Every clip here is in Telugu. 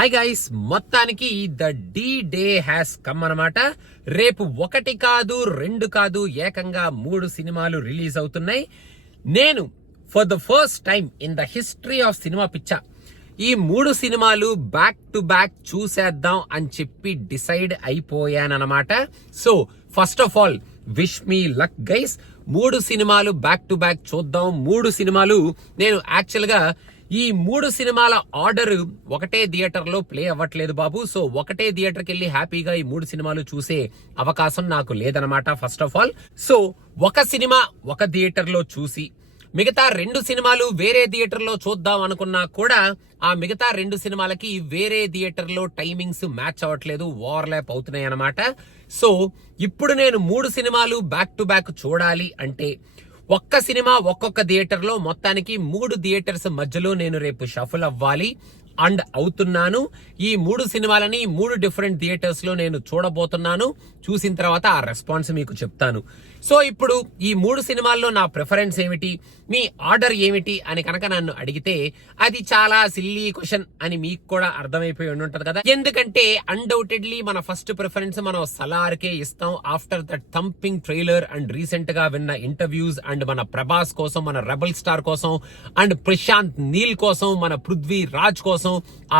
హాయ్ గైస్, మొత్తానికి ద డే హ్యాస్ కమ్ అన్నమాట. రేపు 1 కాదు 2 కాదు ఏకంగా 3 సినిమాలు రిలీజ్ అవుతున్నాయి. నేను for the first time in the history of cinema పిచ్చ ఈ 3 సినిమాలు బ్యాక్ టు బ్యాక్ చూసేద్దాం అని చెప్పి డిసైడ్ అయిపోయానన్నమాట. So first of all wish me luck guys. 3 సినిమాలు బ్యాక్ టు బ్యాక్ చూద్దాం. 3 సినిమాలు నేను యాక్చువల్ గా ఈ 3 సినిమాల ఆర్డర్ ఒకటే థియేటర్ లో ప్లే అవ్వట్లేదు బాబు. సో ఒకటే థియేటర్ కి వెళ్ళి హ్యాపీగా ఈ 3 సినిమాలు చూసే అవకాశం నాకు లేదనమాట. ఫస్ట్ ఆఫ్ ఆల్ సో ఒక సినిమా ఒక థియేటర్ లో చూసి మిగతా 2 సినిమాలు వేరే థియేటర్ లో చూద్దాం అనుకున్నా కూడా ఆ మిగతా 2 సినిమాలకి వేరే థియేటర్ లో టైమింగ్స్ మ్యాచ్ అవ్వట్లేదు, ఓవర్లాప్ అవుతున్నాయి అన్నమాట. సో ఇప్పుడు నేను 3 సినిమాలు బ్యాక్ టు బ్యాక్ చూడాలి అంటే ఒక్క సినిమా ఒక్కొక్క థియేటర్ లో మొత్తానికి 3 థియేటర్స్ మధ్యలో నేను రేపు షఫల్ అవ్వాలి అండ్ అవుతున్నాను. ఈ 3 సినిమాలని 3 డిఫరెంట్ థియేటర్స్ లో నేను చూడబోతున్నాను. చూసిన తర్వాత ఆ రెస్పాన్స్ మీకు చెప్తాను. సో ఇప్పుడు ఈ 3 సినిమాల్లో నా ప్రిఫరెన్స్ ఏమిటి, మీ ఆర్డర్ ఏమిటి అని కనుక నన్ను అడిగితే అది చాలా సిల్లీ క్వశ్చన్ అని మీకు కూడా అర్థమైపోయి ఉంటది కదా. ఎందుకంటే అన్డౌటెడ్లీ మన ఫస్ట్ ప్రిఫరెన్స్ మనం సలార్కే ఇస్తాం after that thumping trailer and recent గా విన్న ఇంటర్వ్యూస్ అండ్ మన ప్రభాస్ కోసం, మన రెబల్ స్టార్ కోసం అండ్ ప్రశాంత్ నీల్ కోసం, మన పృథ్వీ రాజ్ కోసం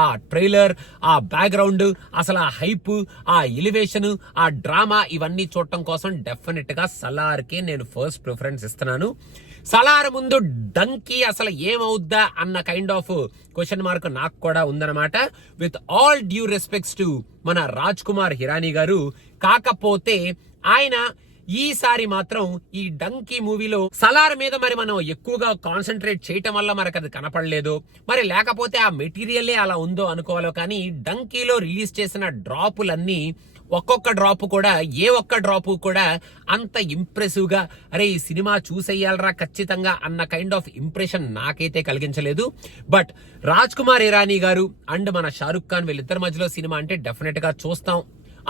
ఆ ట్రైలర్, ఆ బ్యాక్గ్రౌండ్, అసలు ఆ హైప్, ఆ ఎలివేషన్, ఆ డ్రామా ఇవన్నీ చూడటం కోసం డెఫినెట్ గా సలార్కే నేను ఫస్ట్ ప్రిఫరెన్స్ ఇస్తున్నాను. సలార్ ముందు డంకీ అసలు ఏమవుద్దా అన్న కైండ్ ఆఫ్ క్వశ్చన్ మార్క్ నాకు కూడా ఉందన్నమాట. With all due respects to మన రాజ్ కుమార్ హిరానీ గారు. కాకపోతే ఆయన ఈసారి మాత్రం ఈ డంకీ మూవీలో సలార్ మీద మరి మనం ఎక్కువగా కాన్సన్ట్రేట్ చేయటం వల్ల మనకు అది కనపడలేదు, మరి లేకపోతే ఆ మెటీరియలే అలా ఉందో అనుకోవాలో. కానీ డంకీలో రిలీజ్ చేసిన డ్రాపులన్నీ ఒక్కొక్క డ్రాప్ కూడా ఒక్క డ్రాప్ కూడా అంత ఇంప్రెసివ్ గా అరే ఈ సినిమా చూసేయాలరా ఖచ్చితంగా అన్న కైండ్ ఆఫ్ ఇంప్రెషన్ నాకైతే కలిగించలేదు. బట్ రాజ్ కుమార్ హిరానీ గారు అండ్ మన షారుఖ్ ఖాన్ వీళ్ళిద్దరి మధ్యలో సినిమా అంటే డెఫినెట్ గా చూస్తాం.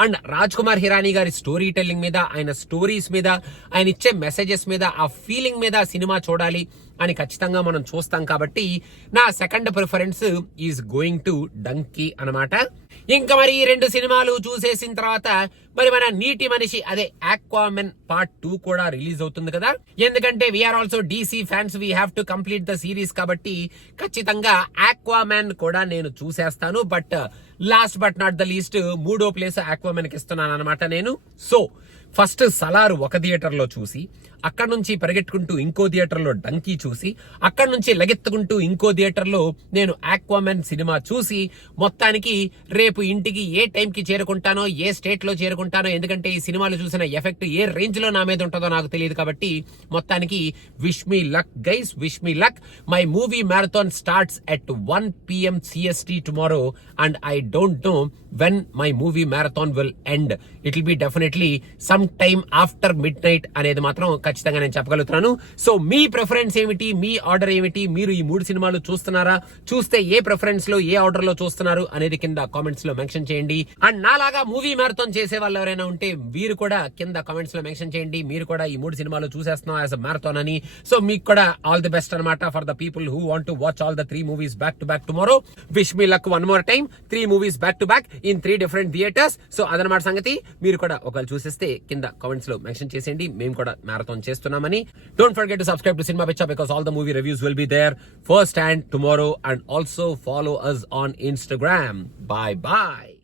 అండ్ రాజ్ కుమార్ హిరానీ గారి స్టోరీ టెల్లింగ్ మీద, ఆయన స్టోరీస్ మీద, ఆయన ఇచ్చే మెసేజెస్ మీద, ఆ ఫీలింగ్ మీద సినిమా చూడాలి అని ఖచ్చితంగా మనం చూస్తాం. కాబట్టి నా second preference is going to donkey అనమాట. ఇంకా మరి ఈ 2 సినిమాలు చూసేసిన తర్వాత మరి మన నీటి మనిషి అదే ఆక్వామెన్ పార్ట్ 2 కూడా రిలీజ్ అవుతుంది కదా. ఎందుకంటే we're also DC fans, we have to complete the series. కాబట్టి ఖచ్చితంగా ఆక్వామెన్ కూడా నేను చూసేస్తాను. But last but not the least 3వ ప్లేస్ ఆక్వామెన్ కి ఇస్తున్నాను అనమాట నేను. సో ఫస్ట్ సలార్ ఒక థియేటర్ లో చూసి, అక్కడ నుంచి పరిగెట్టుకుంటూ ఇంకో థియేటర్ లో డంకీ చూసి, అక్కడ నుంచి లగెత్తుకుంటూ ఇంకో థియేటర్ లో నేను ఆక్వామెన్ సినిమా చూసి, మొత్తానికి రేపు ఇంటికి ఏ టైం కి చేరుకుంటానో, ఏ స్టేట్ లో చేరుకుంటానో, ఎందుకంటే ఈ సినిమాలు చూసిన ఎఫెక్ట్ ఏ రేంజ్ లో నా మీద ఉంటుందో నాకు తెలియదు. కాబట్టి మొత్తానికి wish me luck guys, wish me luck. My movie marathon starts at 1 PM CST tomorrow and I don't know when my movie marathon will end. It will be definitely some time after midnight అనేది మాత్రం ఖచ్చితంగా నేను చెప్పగలుగుతున్నాను. సో మీ ప్రిఫరెన్స్ ఏమిటి, మీ ఆర్డర్ ఏమిటి, మీరు ఈ 3 సినిమాలు చూస్తున్నారా, చూస్తే ఏ ప్రిఫరెన్స్ లో ఏ ఆర్డర్ లో చూస్తున్నారు అనేది కింద కామెంట్స్ లో మెన్షన్ చేయండి. అండ్ నాలాగా మూవీ మ్యారథాన్ చేసే వాళ్ళు ఎవరైనా ఉంటే వీరు కూడా కింద కామెంట్స్ లో మెన్షన్ చేయండి. మీరు కూడా ఈ 3 సినిమాలు చూసేస్తున్నాం యాజ్ అ మ్యారథాన్ అని. సో మీకు కూడా ఆల్ ది బెస్ట్ అనమాట for the people who want to watch all the 3 movies back to back tomorrow. Wish me luck one more time. 3 movies back to back in 3 different theatres. So అదనమాట సంగతి. మీరు కూడా ఒకవేళ చూసేస్తే కింద కామెంట్స్ లో మెన్షన్ చేసేయండి మేము కూడా మ్యారథాన్ చేస్తున్నామని. Don't forget to subscribe to cinema పిచ్చ because all the movie reviews will be there first hand tomorrow, and also follow us on Instagram. Bye bye.